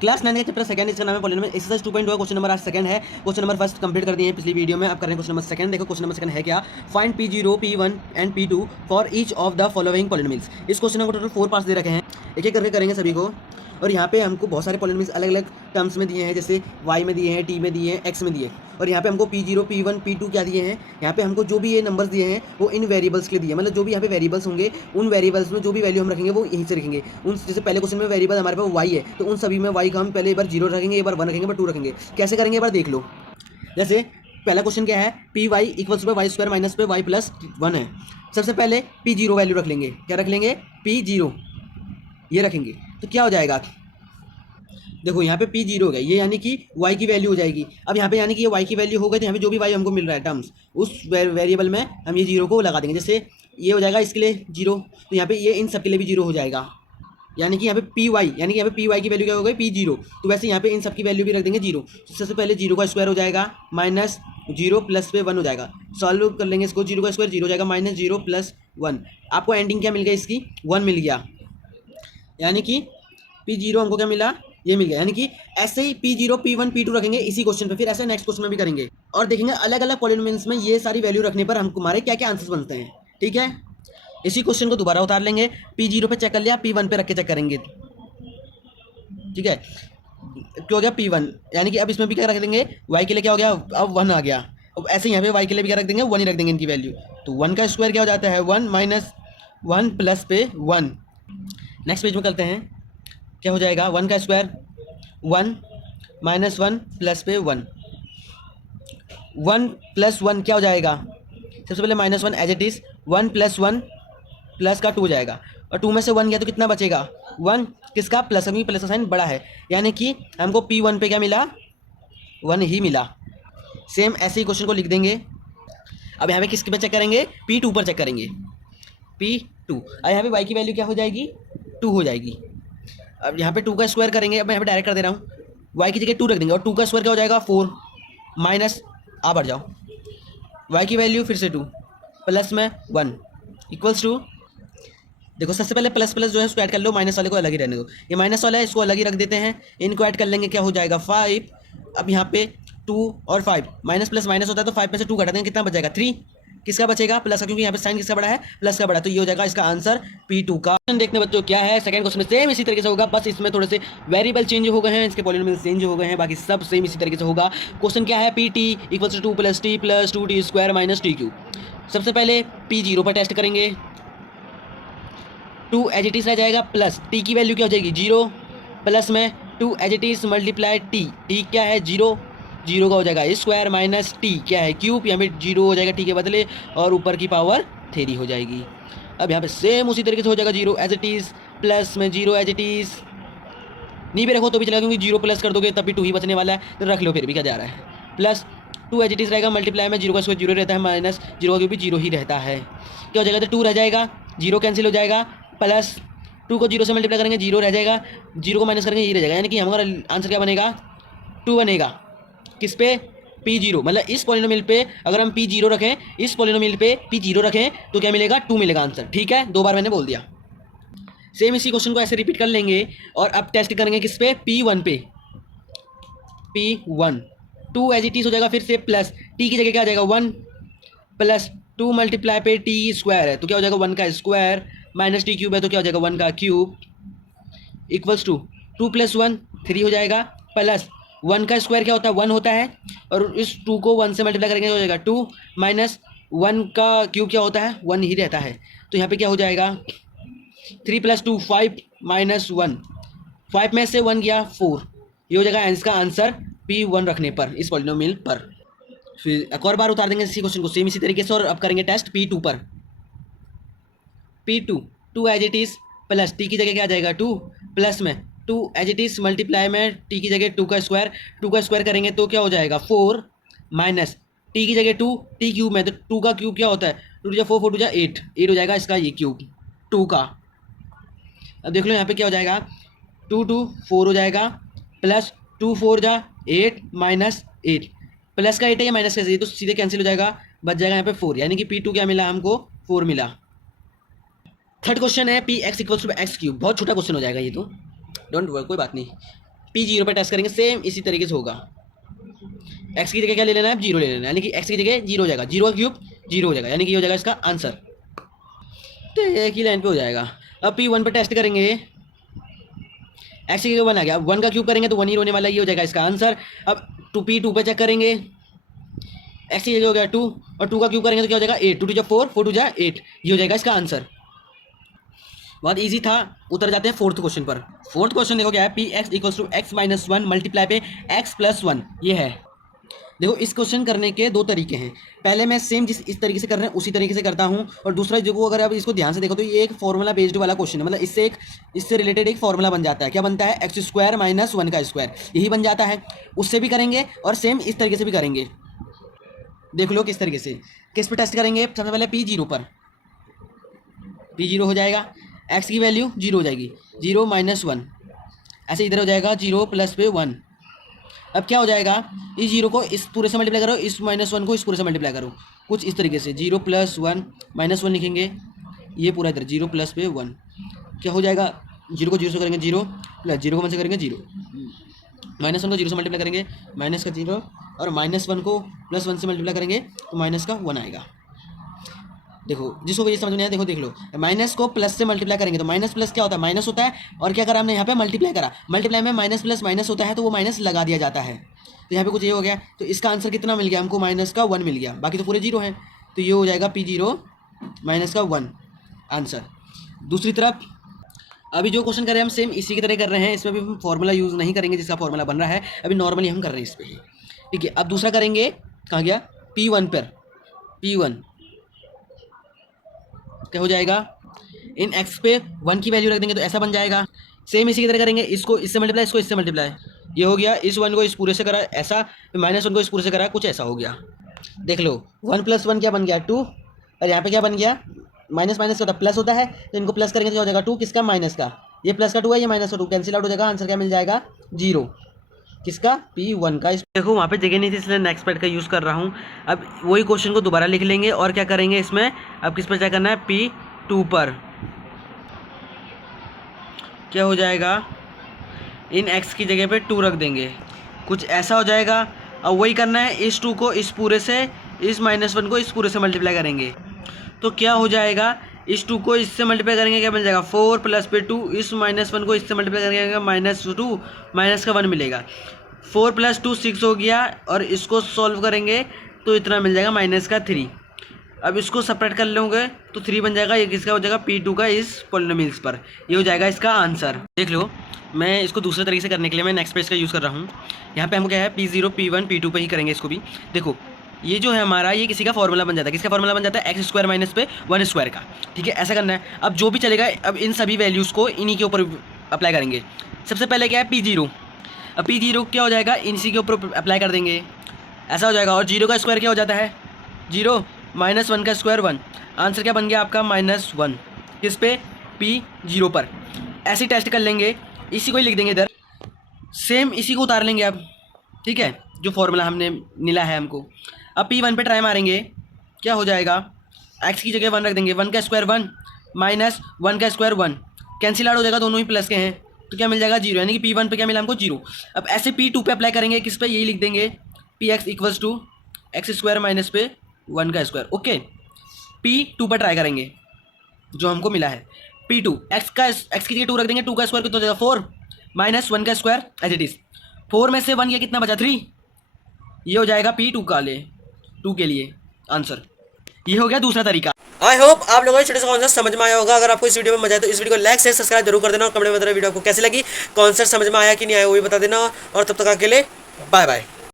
Class 9 का chapter second, इसका नाम है पॉलिनोमियल। एक्सरसाइज 2.2 क्वेश्चन नंबर आज सेकंड है। क्वेश्चन नंबर फर्स्ट कंप्लीट कर दिए हैं पिछली वीडियो में, अब कर रहे हैं क्वेश्चन नंबर सेकंड। देखो क्वेश्चन नंबर सेकंड है क्या, find P0, P1 and P2 for each of the following polynomials. इस क्वेश्चन को टोटल 4 पार्ट्स दे रखे हैं, एक एक करके करेंगे सभी को। और यहाँ पे हमको बहुत सारे पॉलिनोमियल्स अलग अलग टर्म्स में दिए हैं, जैसे y में दिए हैं, t में दिए हैं, x में दिए हैं। और यहाँ पे हमको P0, P1, P2 क्या दिए हैं, यहाँ पे हमको जो भी ये नंबर्स दिए हैं वो इन वेरिएबल्स के दिए, मतलब जो भी यहाँ पे वेरिएबल्स होंगे उन वेरिएबल्स में जो भी वैल्यू हम रखेंगे वो यहीं से रखेंगे। उन जैसे पहले क्वेश्चन में वेरिएबल हमारे पास y है, तो उन सभी में y का हम पहले एक बार 0 रखेंगे, एक बार 1 रखेंगे, एक बार 2 रखेंगे। कैसे करेंगे एक बार देख लो। जैसे पहला क्वेश्चन क्या है, Py इक्वल्स पे वाई स्क्वायर माइनस पे y प्लस 1 है। सबसे पहले P0 वैल्यू रख लेंगे, क्या रख लेंगे, P0 ये रखेंगे। तो क्या हो जाएगा, देखो यहाँ पे P0 हो गया, ये यानी कि y की वैल्यू हो जाएगी। अब यहाँ पे यानी कि ये y की वैल्यू हो गई, तो यहाँ पे जो भी y हमको मिल रहा है टर्म्स, उस वेरिएबल में हम ये 0 को लगा देंगे। जैसे ये हो जाएगा इसके लिए 0, तो यहाँ पे ये इन सब के लिए भी 0 हो जाएगा। यानी कि यहाँ पे Py, यानी कि यहाँ पे Py की वैल्यू क्या हो गई, P0। तो वैसे यहाँ पे इन सब की वैल्यू भी रख देंगे 0। सबसे पहले 0 का स्क्वायर हो जाएगा माइनस 0 प्लस पे 1 हो जाएगा। सॉल्व कर लेंगे इसको, 0 का स्क्वायर 0 हो जाएगा माइनस 0 प्लस 1। आपको एंडिंग क्या मिल गया इसकी, 1 मिल गया। यानी कि P0 हमको क्या मिला, ये मिल गया। यानी कि ऐसे ही P0, P1, P2 रखेंगे इसी क्वेश्चन पे, फिर ऐसे नेक्स्ट क्वेश्चन में भी करेंगे और देखेंगे अलग अलग पॉलिनोमियल्स में ये सारी वैल्यू रखने पर हमारे क्या क्या आंसर्स बनते हैं। ठीक है, इसी क्वेश्चन को दोबारा उतार लेंगे, P0 पे चेक कर लिया, P1 पे रख के चेक करेंगे। ठीक है, क्या हो गया P1, यानी कि अब इसमें भी क्या रख देंगे, y के लिए क्या हो गया, अब 1 आ गया। अब ऐसे यहाँ पे y के लिए भी क्या रख देंगे, 1 ही रख देंगे इनकी वैल्यू। तो 1 का स्क्वायर क्या हो जाता है, 1 माइनस 1 प्लस पे 1। नेक्स्ट पेज में करते हैं, क्या हो जाएगा, 1 का स्क्वायर 1 माइनस 1 प्लस पे 1। 1 प्लस 1 क्या हो जाएगा, सबसे पहले minus 1 as it is, 1 plus 1 plus का 2 हो जाएगा, और 2 में से 1 गया तो कितना बचेगा, 1 किसका, प्लस, अभी प्लस का साइन बड़ा है, यानी कि हमको P1 पे क्या मिला, 1 ही मिला। सेम ऐसे ही क्वेश्चन को लिख देंगे। अब यहाँ पे किसके पे चेक करेंगे, P2 पर चेक करेंगे, P2। अब यहाँ पे y की वैल्यू क्या हो जाएगी, 2 हो जाएगी। अब यहाँ पे 2 का स्क्वायर करेंगे, अब मैं यहाँ पे डायरेक्ट कर दे रहा हूँ, y की जगह 2 रख देंगे, और 2 का स्क्वायर क्या हो जाएगा, 4 माइनस, आ बढ़ जाओ, y की वैल्यू फिर से 2 प्लस में 1 इक्वल्स टू, देखो सबसे पहले प्लस प्लस जो है उसको ऐड कर लो, माइनस वाले को अलग ही रहने दो। ये माइनस वाला है इसको अलग ही रख देते हैं, इनको ऐड कर लेंगे, क्या हो जाएगा 5। अब यहाँ पे 2 और 5, माइनस प्लस माइनस होता है तो 5 में से 2 घटा देंगे, कितना बचेगा 3। किसका बचेगा, प्लस का, क्योंकि यहाँ पे साइन किसका बड़ा है, प्लस का बड़ा। तो ये हो जाएगा इसका आंसर P2 का। देखने बच्चों क्या है, सेकंड क्वेश्चन में सेम इसी तरीके से होगा, बस इसमें थोड़े से वेरिएबल चेंज हो गए हैं, इसके पॉलिनोमियल चेंज हो गए हैं, बाकी सब सेम इसी तरीके से होगा। क्वेश्चन क्या है, Pt equals to 2 plus t plus 2t square minus t cube. सबसे पहले P0 पर टेस्ट करेंगे, 2 एज इट इज रह जाएगा, प्लस t की वैल्यू क्या हो जाएगी 0, प्लस में 2 as it is multiply t क्या है 0, 0 का हो जाएगा स्क्वायर माइनस t क्या है क्यूब, यहाँ पे 0 हो जाएगा t के बदले, और ऊपर की पावर 3 हो जाएगी। अब यहाँ पे सेम उसी तरीके से हो जाएगा, 0 एज इट इज प्लस में 0 एज इट इज, नहीं भी रखो तो भी चलेगा, क्योंकि 0 प्लस कर दोगे तब भी 2 ही बचने वाला है, तो रख लो फिर भी क्या जा रहा है, प्लस 2 एज इट इज रहेगा, मल्टीप्लाई में 0 का स्क्वायर 0 रहता है, माइनस 0 का क्यूब भी 0 ही रहता है, क्या हो जाएगा, तो 2 रह जाएगा, 0 कैंसिल हो जाएगा, प्लस 2 को 0 से मल्टीप्लाई करेंगे 0 रह जाएगा, 0 को माइनस करेंगे ये रह जाएगा, यानी कि हमारा आंसर क्या बनेगा, 2 बनेगा। किस पे, P0, मतलब इस पॉलिनोमियल पे अगर हम P0 रखें, इस पॉलिनोमियल पे P0 रखें तो क्या मिलेगा, 2 मिलेगा आंसर। ठीक है, 2 बार मैंने बोल दिया। सेम इसी क्वेश्चन को ऐसे रिपीट कर लेंगे, और अब टेस्ट करेंगे किस पे, P1 पे, P1 2 एज इट इज हो जाएगा, फिर से प्लस t की जगह क्या आ जाएगा 1, प्लस 2 मल्टीप्लाई पे t स्क्वायर है तो क्या हो जाएगा 1 का स्क्वायर, माइनस t क्यूब है तो क्या हो जाएगा 1 का क्यूब, इक्वल्स टू 2 प्लस 1 3 हो जाएगा, प्लस 1 का स्क्वायर क्या होता है 1 होता है, और इस 2 को 1 से मल्टीप्लाई करेंगे तो हो जाएगा 2, माइनस 1 का क्यूब क्या होता है 1 ही रहता है, तो यहाँ पे क्या हो जाएगा 3 प्लस 2 5 माइनस 1, 5 में से 1 गया 4, ये हो जाएगा इसका आंसर P1 रखने पर, इस पॉलिनोमियल पर। फिर एक और बार उतार देंगे इसी क्वेश्चन को सेम इसी तरीके से, और अब करेंगे टेस्ट P2 पर, P2 2 as it is, plus t की जगह क्या आ जाएगा 2, प्लस में 2 एज इट इज मल्टीप्लाई में t की जगह 2 का स्क्वायर करेंगे तो क्या हो जाएगा 4, माइनस t की जगह 2, t क्यूब में तो 2 का क्यूब क्या होता है 2 जा 4 4 2 जा 8 हो जाएगा इसका ये क्यूब 2 का। अब देख लो यहाँ पे क्या हो जाएगा 2 2 4 हो जाएगा, प्लस 2 4 जा 8 माइनस 8, प्लस का 8 है या माइनस का 8 तो सीधे कैंसिल हो जाएगा, बच जाएगा यहाँ पे 4, यानी कि P2 क्या मिला हमको 4 मिला। थर्ड क्वेश्चन है Px equals to x cube, बहुत छोटा क्वेश्चन हो जाएगा ये तो, डोंट वरी कोई बात नहीं। P0 पे टेस्ट करेंगे, सेम इसी तरीके से होगा। x की जगह क्या ले लेना है, 0 ले लेना है, यानी कि x की जगह 0 हो जाएगा, 0 का क्यूब 0 हो जाएगा, यानी कि ये हो जाएगा इसका आंसर। तो एक ही लाइन पे हो जाएगा। अब P1 पे टेस्ट करेंगे, x की जगह 1 आ गया, 1 का क्यूब करेंगे तो 1 ही होने वाला, ये हो जाएगा इसका आंसर। अब P2 पे चेक करेंगे, x की जगह हो गया 2 और 2 का क्यूब करेंगे तो क्या हो जाएगा 8, 2 2 4, 4 2 8, ये हो जाएगा इसका आंसर। बहुत इजी था। उतर जाते हैं फोर्थ क्वेश्चन पर। फोर्थ क्वेश्चन देखो क्या है, Px equals to x minus 1 multiply पे x प्लस 1, ये है। देखो इस क्वेश्चन करने के दो तरीके हैं। पहले मैं सेम जिस इस तरीके से कर रहे हैं उसी तरीके से करता हूं, और दूसरा देखो अगर आप इसको ध्यान से देखो तो ये एक फॉर्मूला बेस्ड वाला क्वेश्चन है, मतलब इससे रिलेटेड एक फॉर्मूला बन जाता है। क्या बनता है, एक्स स्क्वायर माइनस 1 का स्क्वायर, यही बन जाता है। उससे भी करेंगे और सेम इस तरीके से भी करेंगे। देख लो किस तरीके से, किस पर टेस्ट करेंगे। सबसे पहले P0 पर, P0 हो जाएगा, x की वैल्यू 0 हो जाएगी, 0 माइनस 1, ऐसे इधर हो जाएगा 0 प्लस पे 1। अब क्या हो जाएगा, इस 0 को इस पूरे से मल्टीप्लाई करो, इस माइनस 1 को इस पूरे से मल्टीप्लाई करो, कुछ इस तरीके से 0 प्लस 1 माइनस 1 लिखेंगे, ये पूरा इधर 0 प्लस पे 1, क्या हो जाएगा, 0 को 0 से करेंगे 0, प्लस 0 को 1 से करेंगे 0, माइनस 1 को 0 से मल्टीप्लाई करेंगे माइनस का 0, और माइनस 1 को प्लस 1 से मल्टीप्लाई करेंगे तो माइनस का 1 आएगा। देखो जिसको भी ये समझ में आया, देखो देख लो, माइनस को प्लस से मल्टीप्लाई करेंगे तो माइनस प्लस क्या होता है, माइनस होता है, और क्या करा हमने यहाँ पे मल्टीप्लाई करा, मल्टीप्लाई में माइनस प्लस माइनस होता है तो वो माइनस लगा दिया जाता है। तो यहाँ पे कुछ ये हो गया, तो इसका आंसर कितना मिल गया हमको, माइनस का 1 मिल गया, बाकी तो पूरे 0 हैं, तो ये हो जाएगा P0 माइनस का 1 आंसर। दूसरी तरफ अभी जो क्वेश्चन कर रहे हैं हम सेम इसी की तरह कर रहे हैं, इसमें भी हम फॉर्मूला यूज़ नहीं करेंगे जिसका फॉर्मूला बन रहा है, अभी नॉर्मली हम कर रहे हैं इस पर ही, ठीक है। अब दूसरा करेंगे, कहाँ गया, P1 पर, P1 क्या हो जाएगा, इन x पे 1 की वैल्यू रख देंगे तो ऐसा बन जाएगा। सेम इसी की तरह करेंगे, इसको इससे मल्टीप्लाई, इसको इससे मल्टीप्लाई, ये हो गया, इस 1 को इस पूरे से करा ऐसा, माइनस 1 को इस पूरे से करा, कुछ ऐसा हो गया। देख लो 1 प्लस 1 क्या बन गया 2, और यहाँ पे क्या बन गया, माइनस माइनस होता है प्लस होता है, तो इनको प्लस करेंगे तो क्या हो जाएगा 2, किसका, माइनस का, ये प्लस का 2 है, ये माइनस का 2, कैंसिल आउट हो जाएगा, आंसर क्या मिल जाएगा 0, किसका, P1 का। देखो वहाँ पे जगह नहीं थी इसलिए नेक्स्ट पैड का यूज़ कर रहा हूँ। अब वही क्वेश्चन को दोबारा लिख लेंगे और क्या करेंगे इसमें, अब किस पर क्या करना है, P2 पर क्या हो जाएगा, इन x की जगह पे 2 रख देंगे, कुछ ऐसा हो जाएगा। अब वही करना है, इस 2 को इस पूरे से, इस माइनस 1 को इस पूरे से मल्टीप्लाई करेंगे तो क्या हो जाएगा, इस 2 को इससे मल्टीप्लाई करेंगे क्या मिल जाएगा 4 प्लस पे 2, इस माइनस 1 को इससे मल्टीप्लाई करेंगे माइनस 2, माइनस का 1 मिलेगा, 4 प्लस 2 6 हो गया, और इसको सॉल्व करेंगे तो इतना मिल जाएगा माइनस का 3। अब इसको सेपरेट कर लोगे तो 3 बन जाएगा, ये किसका हो जाएगा, P2 का इस पॉलिनोमियल्स पर, ये हो जाएगा इसका आंसर। देख लो मैं इसको दूसरे तरीके से करने के लिए मैं नेक्स्ट पेज का यूज़ कर रहा हूँ। यहाँ पे हमको क्या है, P0 P1 P2 पे ही करेंगे इसको भी। देखो ये जो है हमारा, ये किसी का फॉर्मूला बन जाता है, किसका फॉर्मूला बन जाता है, एक्स स्क्वायर माइनस पे 1 स्क्वायर का, ठीक है, ऐसा करना है। अब जो भी चलेगा, अब इन सभी वैल्यूज़ को इन्हीं के ऊपर अप्लाई करेंगे। सबसे पहले क्या है, P0, अब P0 क्या हो जाएगा, इसी के ऊपर अप्लाई कर देंगे, ऐसा हो जाएगा। और 0 का स्क्वायर क्या हो जाता है 0, माइनस 1 का स्क्वायर 1, आंसर क्या बन गया आपका -1, किस पे, P0 पर। ऐसे टेस्ट कर लेंगे, इसी को ही लिख देंगे इधर, सेम इसी को उतार लेंगे अब, ठीक है, जो फॉर्मूला हमने मिला है हमको। अब P1 पे ट्राई मारेंगे, क्या हो जाएगा, x की जगह 1 रख देंगे, 1 का स्क्वायर 1 माइनस 1 का स्क्वायर 1, कैंसिल आउट हो जाएगा, दोनों ही प्लस के हैं, तो क्या मिल जाएगा 0, यानी कि P1 पे क्या मिला हमको 0। अब ऐसे P2 पे अप्लाई करेंगे, किस पे, यही लिख देंगे, Px equals to x square minus पे 1 का स्क्वायर, ओके। P2 पर ट्राई करेंगे, जो हमको मिला है P2, x की जगह 2 रख देंगे, 2 का स्क्वायर कितना हो जाएगा 4 माइनस 1 का स्क्वायर एज इट इज़, 4 में से 1 ये कितना बचा 3, ये हो जाएगा P2 का 2 के लिए आंसर। ये हो गया दूसरा तरीका। आई होप आप लोगों को छोटे से कॉन्सेप्ट समझ में आया होगा। अगर आपको इस वीडियो में मजा आया तो इस वीडियो को लाइक शेयर सब्सक्राइब जरूर कर देना, और कमेंट में बताना वीडियो आपको कैसी लगी, कॉन्सेप्ट समझ में आया कि नहीं आया वो भी बता देना। और तब तक के लिए बाय बाय।